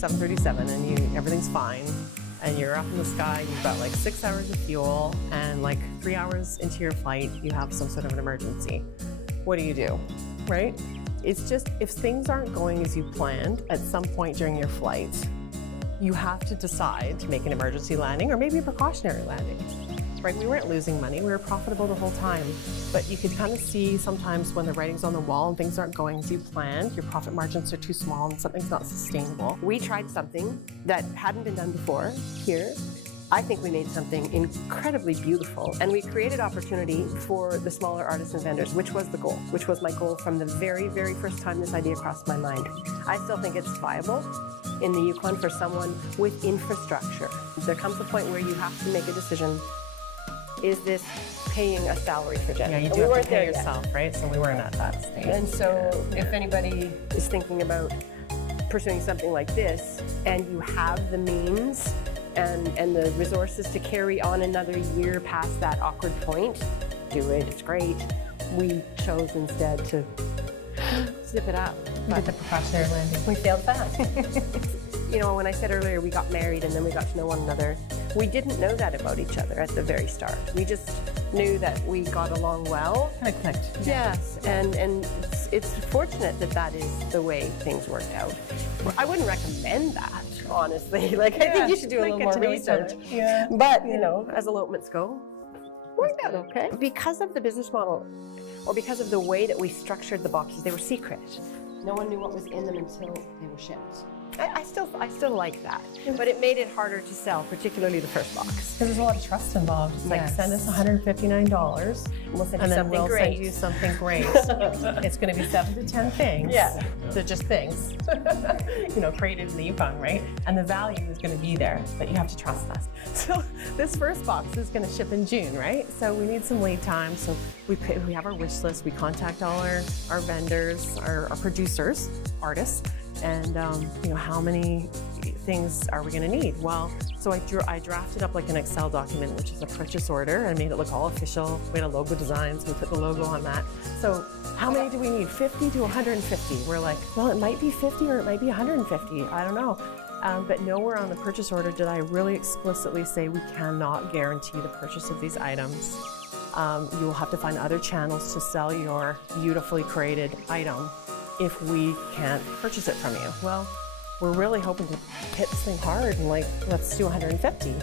737 and everything's fine, and you're up in the sky, you've got like 6 hours of fuel, and like 3 hours into your flight, you have some sort of an emergency. What do you do, right? It's just, if things aren't going as you planned at some point during your flight, you have to decide to make an emergency landing or maybe a precautionary landing. Right, we weren't losing money, we were profitable the whole time, but you could kind of see sometimes when the writing's on the wall and things aren't going as you planned, your profit margins are too small and something's not sustainable. We tried something that hadn't been done before here. I think we made something incredibly beautiful, and we created opportunity for the smaller artists and vendors, which was the goal, which was my goal from the very, very first time this idea crossed my mind. I still think it's viable in the Yukon for someone with infrastructure. There comes a point where you have to make a decision. Is this paying a salary for Jen? Yeah, you do have to pay yourself, right? So we weren't at that stage. And so if anybody is thinking about pursuing something like this, and you have the means and the resources to carry on another year past that awkward point, do it, it's great. We chose instead to zip it up. We did the precautionary landing. We failed fast. You know, when I said earlier we got married and then we got to know one another, we didn't know that about each other at the very start. We just knew that we got along well. Kind of clicked. Yes, and it's fortunate that that is the way things worked out. I wouldn't recommend that, honestly. Like, I think you should do a little more research. Yeah. But, you know, as elopements go, worked out okay. Because of the business model, or because of the way that we structured the boxes, they were secret. No one knew what was in them until they were shipped. I still like that, but it made it harder to sell, particularly the first box. Because there's a lot of trust involved. It's like, send us $159, we'll send you and then something we'll great. send you something great. It's going to be 7 to 10 things. Yeah. They're just things, you know, created in the Yukon, right? And the value is going to be there, but you have to trust us. So this first box is going to ship in June, right? So we need some lead time. So we have our wish list. We contact all our vendors, our producers, artists, and you know, how many things are we going to need? Well, so I drafted up like an Excel document, which is a purchase order, and made it look all official. We had a logo design, so we put the logo on that. So how many do we need? 50 to 150. We're like, well, it might be 50 or it might be 150. I don't know. But nowhere on the purchase order did I really explicitly say we cannot guarantee the purchase of these items. You will have to find other channels to sell your beautifully created item if we can't purchase it from you. Well, we're really hoping to hit this thing hard and like, let's do 150.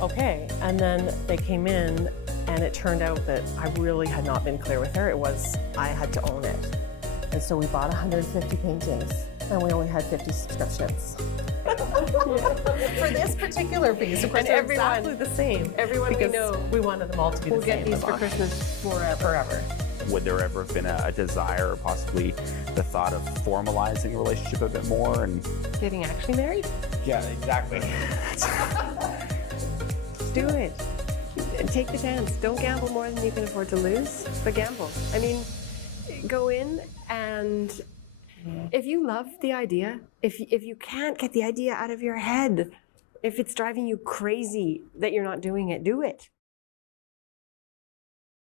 Okay, and then they came in and it turned out that I really had not been clear with her. It was, I had to own it. And so we bought 150 paintings and we only had 50 subscriptions. For this particular piece, of course, they're exactly the same. Everyone we know, we wanted them all to be the same. We'll get these for Christmas forever. Would there ever have been a desire or possibly the thought of formalizing a relationship a bit more and getting actually married? Yeah, exactly. Do it. Take the chance. Don't gamble more than you can afford to lose, but gamble. I mean, go in, and if you love the idea, if you can't get the idea out of your head, if it's driving you crazy that you're not doing it, do it.